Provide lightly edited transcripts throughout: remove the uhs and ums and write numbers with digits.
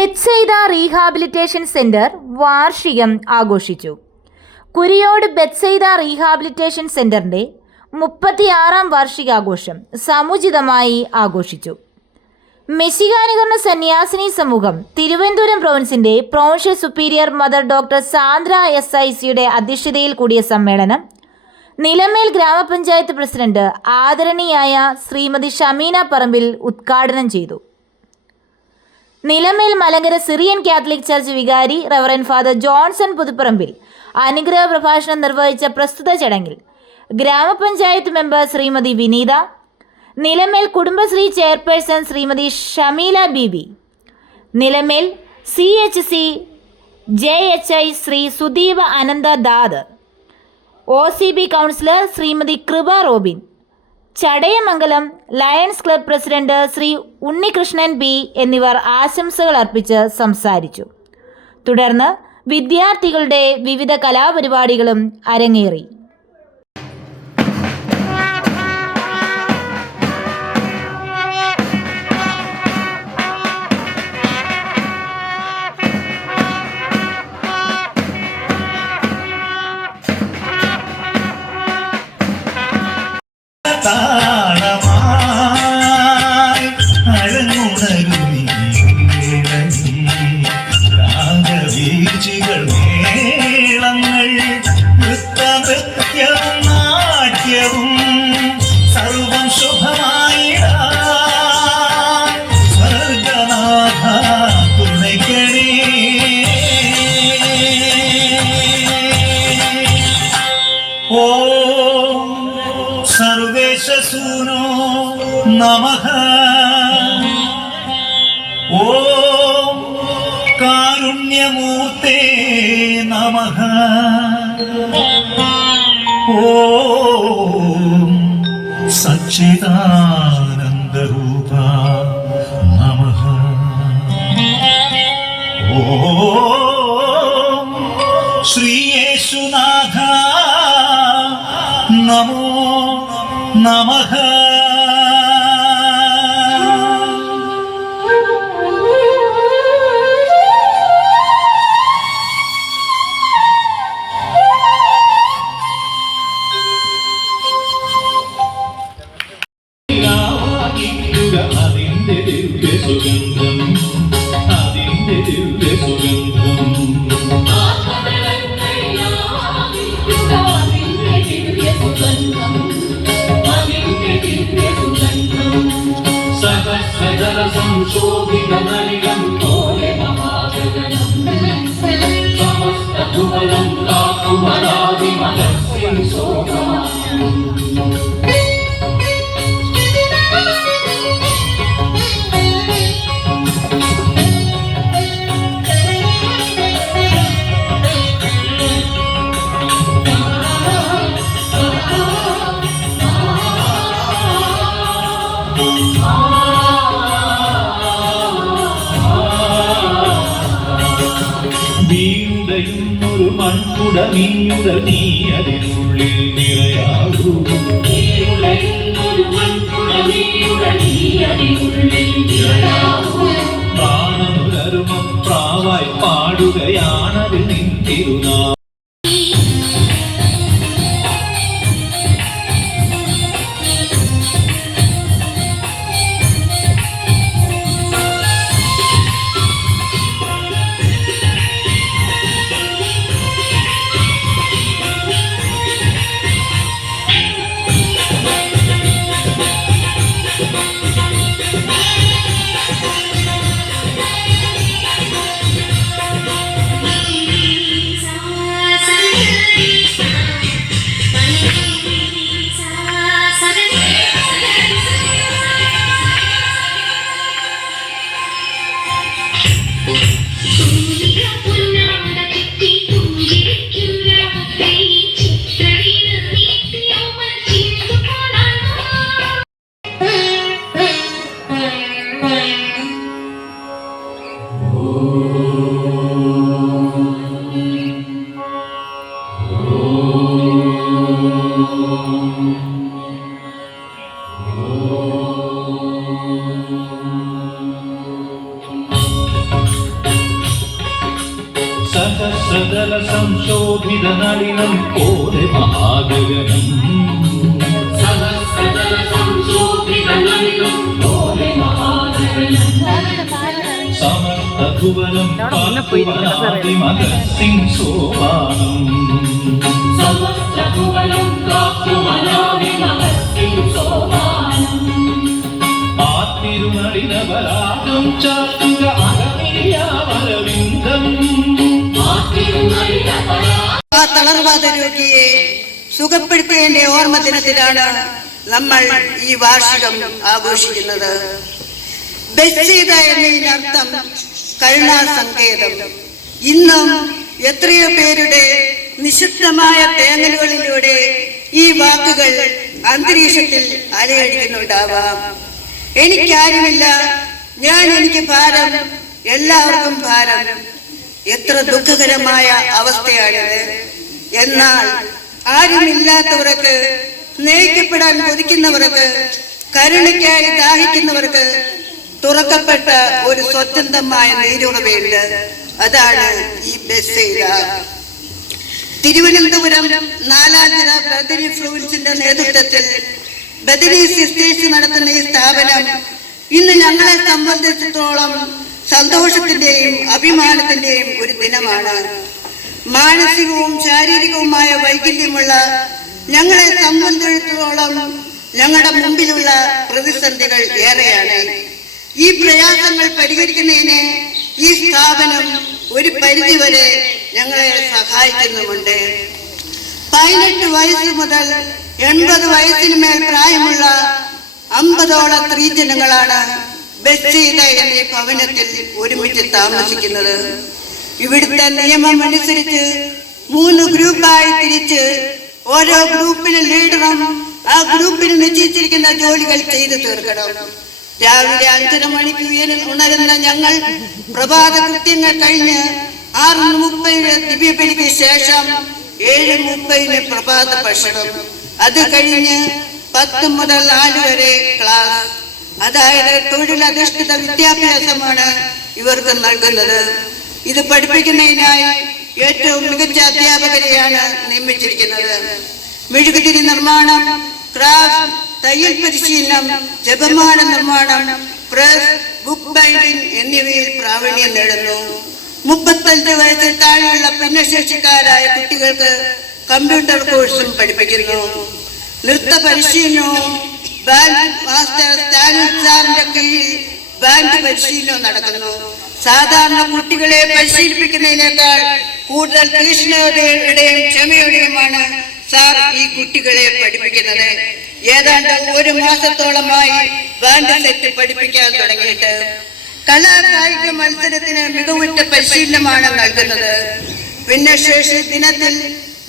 Bethsaida rehabilitation centre വാർഷികം ആഘോഷിച്ചു. Kuriyode Bethsaida rehabilitation സെന്ററിന്റെ 36ാം വാർഷികാഘോഷം സമുചിതമായി ആഘോഷിച്ചു. മെസ്സികാനുകരണ സന്യാസിനി സമൂഹം തിരുവനന്തപുരം പ്രൊവിൻസിന്റെ provincial superior mother doctor Sandra SICയുടെ അധ്യക്ഷതയിൽ കൂടിയ സമ്മേളനം നിലമേൽ ഗ്രാമപഞ്ചായത്ത് പ്രസിഡന്റ് ആദരണീയായ ശ്രീമതി ഷമീന പറമ്പിൽ ഉദ്ഘാടനം ചെയ്തു. Nilamel Malankara Syrian Catholic church വികാരി റവറൻഡ് ഫാദർ ജോൺസൺ പുതുപ്പറമ്പിൽ അനുഗ്രഹ പ്രഭാഷണം നിർവഹിച്ച പ്രസ്തുത ചടങ്ങിൽ ഗ്രാമപഞ്ചായത്ത് member Shrimati Vineetha, Nilamel Kudumbashree chairperson Shrimati Shameela Beebi, Nilamel CHC JHI Shri Sudeepa Anantha ദാദ്, OCB councillor Shrimati Kripa Robin, Chadayamangalam lions club president Shri Unnikrishnan B എന്നിവർ ആശംസകൾ അർപ്പിച്ച് സംസാരിച്ചു. തുടർന്ന് വിദ്യാർത്ഥികളുടെ വിവിധ കലാപരിപാടികളും അരങ്ങേറി. സർവം ശുഭമായി സ്വർഗനാഥ തുണയ്ക്കണേ. ഓം സർവേശസൂനോ നമഃ. ഓം കാരുണ്യമൂർത്തേ നമഃ. ഓം സച്ചിദാനന്ദരൂപ നമഃ. ഓം ശ്രീയേശുനാഥ നമോ നമഃ. അതിന്റെ ദിവ്യ സുഗന്ധം സഹസ്രജല സംശോഭിത നലിനം പോലെ മഹാഗഗനം സമസ്ത കുമലം കാക്കുമരാതി മനസ്സിൻ ശോഭമാനം. വീണ്ടയുന്നൊരു മൺകുട നീയുട നീ അതിനുള്ളിൽ നിറയാകൂ. പ്രാണനുരരുമ പ്രാവായി പാടുകയാണതിൽ നിന്നിരുന്നാ. സഹസ്രദല സംശോഭിത നളിനം പോലെ മഹാഗഗനം സമസ്തഭുവനം കാത്തുവനാദിമഹസിം സോപാനം ആത്തിരുനളിനവരാഗം ചാർത്തുക അകമിരിയാമരവിന്ദം ആ തളർവാദ രോഗിയെ സുഖപ്പെടുത്തിയതിന്റെ ഓർമ്മ ദിനത്തിലാണ് നമ്മൾ ഈ വാർഷികം ആഘോഷിക്കുന്നത്. ബെത്സീദ എന്നതിനർത്ഥം കരുണാസങ്കേതം. ഇന്നും എത്രയോ പേരുടെ നിശബ്ദമായ തേങ്ങലുകളിലൂടെ ഈ വാക്കുകൾ അന്തരീക്ഷത്തിൽ അലയടിക്കുന്നുണ്ടാവാം. എനിക്കാരുമില്ല, എനിക്ക് ഭാരം, എല്ലാവർക്കും ഭാരം. എത്ര ദുഃഖകരമായ അവസ്ഥയാണിത്. എന്നാൽ ആരുമില്ലാത്തവർക്ക്, സ്നേഹിക്കപ്പെടാൻ കൊതിക്കുന്നവർക്ക്, കരുണയ്ക്കായി ദാഹിക്കുന്നവർക്ക് തുറക്കപ്പെട്ട ഒരു സ്വച്ഛന്തമായ നീരുറവയുണ്ട്. അതാണ് ഈ ബെത്സീദ. തിരുവനന്തപുരം 4ാം ജില്ലാ ബദരി ഫ്ലൂൻസിന്റെ നേതൃത്വത്തിൽ ബദരി സിസ്റ്റേഴ്സ് നടത്തുന്ന ഈ സ്ഥാപനം ഇന്ന് ഞങ്ങളെ സംബന്ധിച്ചിടത്തോളം സന്തോഷത്തിന്റെയും അഭിമാനത്തിന്റെയും ഒരു ദിനമാണ്. മാനസികവും ശാരീരികവുമായ വൈകല്യമുള്ള ഞങ്ങളെ സംബന്ധിച്ചിടത്തോളം ഞങ്ങളുടെ മുമ്പിലുള്ള പ്രതിസന്ധികൾ ഏറെയാണ്. ഈ പ്രയാസങ്ങൾ പരിഹരിക്കുന്നതിന് ഈ സ്ഥാപനം ഒരു പരിധിവരെ ഞങ്ങളെ സഹായിക്കുന്നുമുണ്ട്. 18 വയസ്സ് മുതൽ 80 വയസ്സിന് മേൽ പ്രായമുള്ള 50ഓളം സ്ത്രീജനങ്ങളാണ് ബെത്സീദ എന്ന ഭവനത്തിൽ ഒരുമിച്ച് താമസിക്കുന്നത്. ഇവിടുത്തെ നിയമം അനുസരിച്ച് 3 ഗ്രൂപ്പായി തിരിച്ച് ഓരോ ഗ്രൂപ്പിന് ലീഡറും ആ ഗ്രൂപ്പിന് നിശ്ചയിച്ചിരിക്കുന്ന ജോലികൾ ചെയ്തു തീർക്കണം. രാവിലെ 5:30 മണിക്ക് ഉണരുന്ന ഞങ്ങൾ പ്രഭാത കൃത്യങ്ങൾ കഴിഞ്ഞ് 6:30 ദിവ്യബലിക്ക് ശേഷം 7:30 പ്രഭാത ഭക്ഷണം. അത് കഴിഞ്ഞ് 10 മുതൽ 4 വരെ ക്ലാസ്. അതായത് തൊഴിലധിഷ്ഠിത വിദ്യാഭ്യാസമാണ് ഇവർക്ക് നൽകുന്നത്. ഇത് പഠിപ്പിക്കുന്നതിനായി ഏറ്റവും മികച്ച അധ്യാപകരെയാണ് നിയമിച്ചിരിക്കുന്നത്. മെഴുകുതിരി നിർമ്മാണം, ക്രാഫ്റ്റ്, തയ്യൽ പരിശീലനം, ജപമാല നിർമ്മാണം, പ്രസ്, ബുക്ക് ബൈൻഡിംഗ് എന്നിവയിൽ പ്രാവീണ്യം നേടുന്നു. 35 വയസ്സിൽ താഴെയുള്ള ഭിന്നശേഷിക്കാരായ കുട്ടികൾക്ക് കമ്പ്യൂട്ടർ കോഴ്സും പഠിപ്പിക്കുന്നു. നൃത്ത പരിശീലനവും ബാൻഡ് മാസ്റ്റർ സ്റ്റാലിൻ സാറിന്റെ കീഴിൽ ബാൻഡ് പരിശീലനവും നടക്കുന്നു. സാധാരണ കുട്ടികളെ പരിശീലിപ്പിക്കുന്നതിനേക്കാൾ കൂടുതൽ തീക്ഷ്ണതയുടെയും ക്ഷമയുടെയുമാണ് സാർ ഈ കുട്ടികളെ പഠിപ്പിക്കുന്നത്. ഏതാണ്ട് 1 മാസത്തോളമായി ബാൻഡ് സെറ്റ് പഠിപ്പിക്കാൻ തുടങ്ങിയിട്ട്. കലാകായിക മത്സരത്തിന് മികവുറ്റ പരിശീലനമാണ് നൽകുന്നത്. ഭിന്നശേഷി ദിനത്തിൽ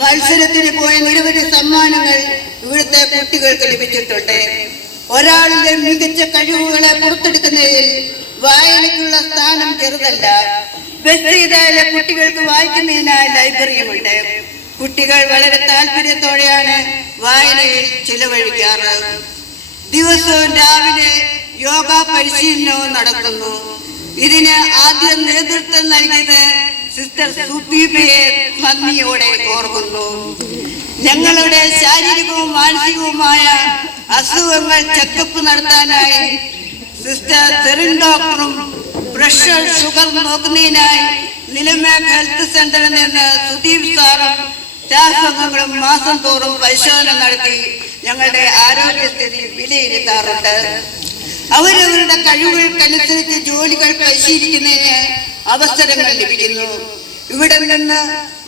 മത്സരത്തിന് പോയ നിരവധി സമ്മാനങ്ങൾ ഇവിടുത്തെ കുട്ടികൾക്ക് ലഭിച്ചിട്ടുണ്ട്. ഒരാളുടെ മികച്ച കഴിവുകളെ പുറത്തെടുക്കുന്നതിൽ വായനയ്ക്കുള്ള സ്ഥാനം ചെറുതല്ല. ബെത്സീദയിലെ കുട്ടികൾക്ക് വായിക്കുന്നതിനായി ലൈബ്രറിയുമുണ്ട്. കുട്ടികൾ വളരെ താല്പര്യത്തോടെയാണ് വായനയിൽ ചിലവഴിക്കാറ്. ദിവസവും രാവിലെ യോഗ പരിശീലനവും നടത്തുന്നു. ഇതിന് ആദ്യം നേതൃത്വം നൽകിയത് സിസ്റ്റർ സുദീപയെ നന്ദിയോടെ ഓർക്കുന്നു. ഞങ്ങളുടെ ശാരീരികവും മാനസികവുമായ അസുഖങ്ങൾ ചെക്കപ്പ് നടത്താനായി സിസ്റ്റർ സെറിൻ ഡോക്ടറും പ്രഷർ, ഷുഗർ നോക്കുന്നതിനായി നിലമേൽ ഹെൽത്ത് സെന്ററിൽ നിന്ന് സുദീപ് സാറും സ്റ്റാഫംഗങ്ങളും മാസം തോറും പരിശോധന നടത്തി ഞങ്ങളുടെ ആരോഗ്യസ്ഥിതി വിലയിരുത്താറുണ്ട്. അവരവരുടെ കഴിവുകൾക്കനുസരിച്ച് ജോലികൾ പരിശീലിക്കുന്നതിന് അവസരങ്ങൾ ലഭിക്കുന്നു. ഇവിടെ നിന്ന്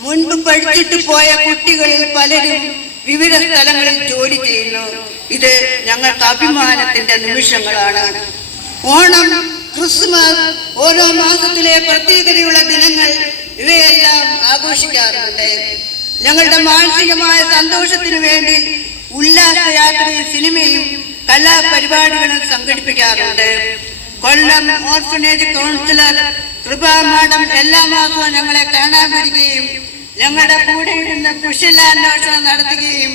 മുൻപ് പഠിച്ചിട്ട് പോയ കുട്ടികളിൽ പലരും വിവിധ സ്ഥലങ്ങളിൽ ജോലി ചെയ്യുന്നു. ഇത് ഞങ്ങൾക്ക് അഭിമാനത്തിന്റെ നിമിഷങ്ങളാണ്. ഓണം, ക്രിസ്മസ്, ഓരോ മാസത്തിലെ പ്രത്യേകതയുള്ള ദിനങ്ങൾ ഇവയെല്ലാം ആഘോഷിക്കാറുണ്ട്. ഞങ്ങളുടെ മാനസികമായ സന്തോഷത്തിനു വേണ്ടി ഉല്ലാസയാത്രയും സിനിമയും കലാപരിപാടികളും സംഘടിപ്പിക്കാറുണ്ട്. കൊല്ലം ഓർഫനേജ് കൗൺസിലർ കൃപാ മാഡം എല്ലാ മാസവും ഞങ്ങളെ കാണാൻ വരികയും ഞങ്ങളുടെ കൂടെ ഇരുന്ന് കുശലാന്വേഷണം നടത്തുകയും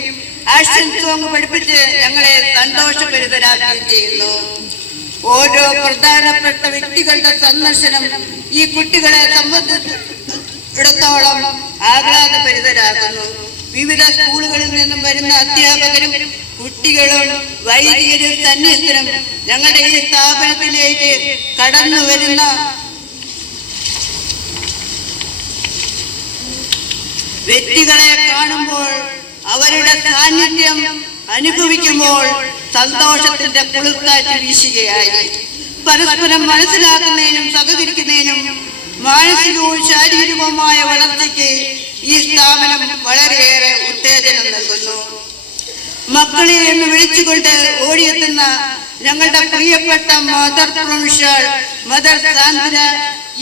ആക്ഷൻ സോങ് പഠിപ്പിച്ച് ഞങ്ങളെ സന്തോഷഭരിതരാക്കുകയും ചെയ്യുന്നു. ഓരോ പ്രധാനപ്പെട്ട വ്യക്തികളുടെ സന്ദർശനം ഈ കുട്ടികളെ ഇടത്തോളം ആഹ്ലാദഭരിതരാകുന്നു. വിവിധ സ്കൂളുകളിൽ നിന്നും വരുന്ന അധ്യാപകരും കുട്ടികളും വൈദികരും സന്യസ്തരും ഞങ്ങളുടെ ഈ സ്ഥാപനത്തിലേക്ക് കടന്നു വരുന്ന വ്യക്തികളെ കാണുമ്പോൾ, അവരുടെ സാന്നിധ്യം അനുഭവിക്കുമ്പോൾ സന്തോഷത്തിന്റെ കുളിർക്കാറ്റ് വീശുകയായി. പരസ്പരം മനസ്സിലാക്കുന്നതിനും സഹകരിക്കുന്നതിനും മാനസികവും ശാരീരികവുമായ വളർച്ചയ്ക്ക് ഈ സ്ഥാപനം വളരെയേറെ ഉത്തേജനം നൽകുന്നു. മക്കളെ എന്ന് വിളിച്ചുകൊണ്ട് ഓടിയെത്തുന്ന ഞങ്ങളുടെ പ്രിയപ്പെട്ട മദർ പ്രൊവിൻഷ്യൽ മദർ സാന്ദ്ര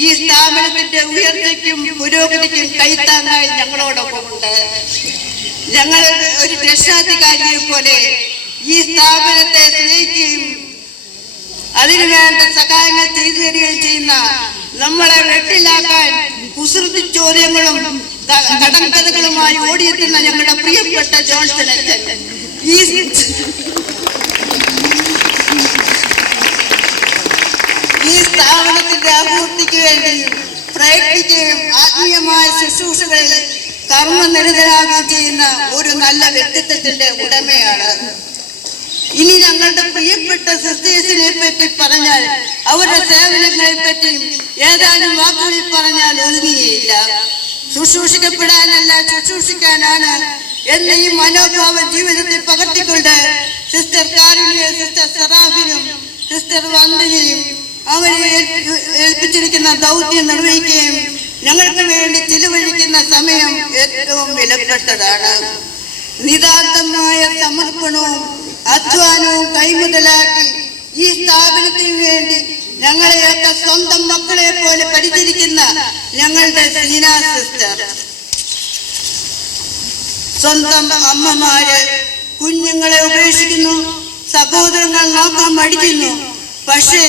ഈ സ്ഥാപനത്തിന്റെ ഉയർച്ചയ്ക്കും പുരോഗതിക്കും കൈത്താങ്ങായി ഞങ്ങളോടൊപ്പമുണ്ട്. ഞങ്ങൾ ഒരു രക്ഷാധികാരിയെ പോലെ ഈ സ്ഥാപനത്തെ സ്നേഹിക്കുകയും അതിനുവേണ്ട സഹായങ്ങൾ ചെയ്തു തരികയും ചെയ്യുന്ന, നമ്മളെ വെട്ടിലാക്കാൻ കുസൃതി ചോദ്യങ്ങളും കടങ്കഥകളുമായി ഓടിയെത്തുന്ന ഞങ്ങളുടെ പ്രിയപ്പെട്ട ജോൺസൺ അച്ഛൻ ഈ സ്ഥാപനത്തിന്റെ അഭിവൃദ്ധിക്ക് വേണ്ടിയും പ്രയത്നിക്കുകയും ആത്മീയമായ ശുശ്രൂഷകളിൽ കർമ്മനിരതരാകുകയും ചെയ്യുന്ന ഒരു നല്ല വ്യക്തിത്വത്തിന്റെ ഉടമയാണ്. ഇനി ഞങ്ങളുടെ പ്രിയപ്പെട്ട സിസ്റ്റേഴ്സിനെ പറ്റി പറഞ്ഞാൽ, അവരുടെ സേവനങ്ങളെ പറ്റിയും ഏതാനും വാക്കുകളിൽ പറഞ്ഞാൽ ഒതുങ്ങുകയില്ല. ശുശ്രൂഷിക്കപ്പെടാനല്ല ശുശ്രൂഷിക്കാനാണ് എന്ന ഈ മനോഭാവം ജീവിതത്തിൽ പകർത്തിക്കൊണ്ട് സിസ്റ്റർ കാരുണ്യ, സിസ്റ്റർ സറാഫിനും സിസ്റ്റർ വന്ദനയും അവരെ ഏൽപ്പിച്ചിരിക്കുന്ന ദൗത്യം നിർവഹിക്കുകയും ഞങ്ങൾക്ക് വേണ്ടി ചിലവഴിക്കുന്ന സമയം ഏറ്റവും വിലപ്പെട്ടതാണ്. നിതാന്തമായ സമർപ്പണവും അധ്വാനവും കൈമുതലാക്കി ഈ സ്ഥാപനത്തിന് വേണ്ടി ഞങ്ങളെയൊക്കെ സ്വന്തം മക്കളെ പോലെ പരിചരിക്കുന്ന ഞങ്ങളുടെ സീന സിസ്റ്റർ, സ്വന്തം അമ്മമാര് കുഞ്ഞുങ്ങളെ ഉപേക്ഷിക്കുന്നു, സഹോദരങ്ങൾ നോക്കാൻ മടിക്കുന്നു. പക്ഷേ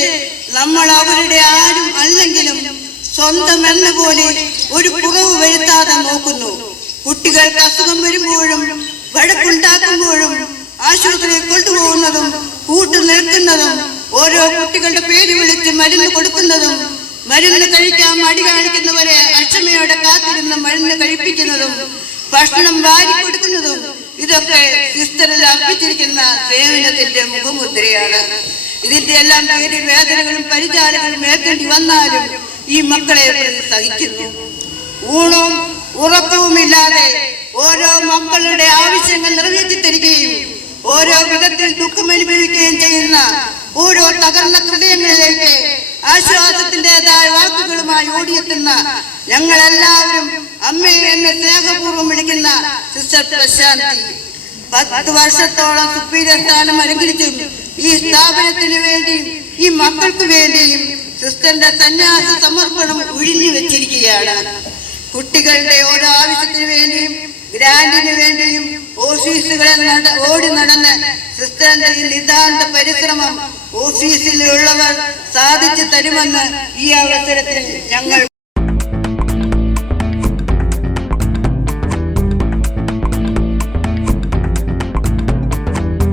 നമ്മൾ അവരുടെ ആരും അല്ലെങ്കിലും സ്വന്തം എന്ന പോലെ ഒരു കുറവ് വരുത്താതെ നോക്കുന്നു. കുട്ടികൾക്ക് അസുഖം വരുമ്പോഴും വഴക്കുണ്ടാക്കുമ്പോഴും ആശുപത്രിയിൽ കൊണ്ടുപോകുന്നതും കൂട്ടു നിൽക്കുന്നതും, ഓരോ കുട്ടികളുടെ പേര് വിളിച്ച് മരുന്ന് കൊടുക്കുന്നതും, മരുന്ന് കഴിക്കാൻ മടി കാണിക്കുന്നവരെ അക്ഷമയോടെ കാത്തിരുന്ന് മരുന്ന് കഴിപ്പിക്കുന്നതും, ഭക്ഷണം വാരി കൊടുക്കുന്നതും, ഇതൊക്കെ സിസ്റ്ററിൽ അർപ്പിച്ചിരിക്കുന്ന സേവനത്തിന്റെ മുഖമുദ്രയാണ്. ഇതിന്റെ എല്ലാം പേര് വേദനകളും പരിചാരങ്ങളും ഏൽക്കേണ്ടി വന്നാലും ഈ മക്കളെ സഹിക്കുന്നു. ഊണവും ഉറക്കവുമില്ലാതെ ഓരോ മക്കളുടെ ആവശ്യങ്ങൾ നിറവേറ്റി തരികയും ഓരോ വിധത്തിൽ ദുഃഖമനുഭവിക്കുകയും ചെയ്യുന്ന ഓരോ തകർന്ന ഹൃദയങ്ങളിലേക്ക് ആശ്വാസത്തിൻ്റെതായ വാക്കുകളുമായി ഓടിയെത്തുന്ന ഞങ്ങളെല്ലാവരും അമ്മയെ എന്നെ സ്നേഹപൂർവ്വം വിളിക്കുന്ന സിസ്റ്റർ പ്രശാന്തി 10 വർഷത്തോളം സുപ്പീരിയർ സ്ഥാനം അലങ്കരിച്ചും ഈ സ്ഥാപനത്തിന് വേണ്ടിയും ഈ മക്കൾക്ക് വേണ്ടിയും സിസ്റ്ററിന്റെ സന്യാസ സമർപ്പണം ഒഴിഞ്ഞു വെച്ചിരിക്കുകയാണ്. കുട്ടികളുടെ ഓരോ ആവശ്യത്തിന് വേണ്ടിയും ഗ്രാൻഡിന് വേണ്ടിയും ഓഫീസുകളിൽ ഓടി നടന്ന് സിസ്റ്ററിന്റെ ഈ നിതാന്ത പരിശ്രമം ഓഫീസിലുള്ളവർ സാധിച്ചു തരുമെന്ന് ഈ അവസരത്തിൽ ഞങ്ങൾ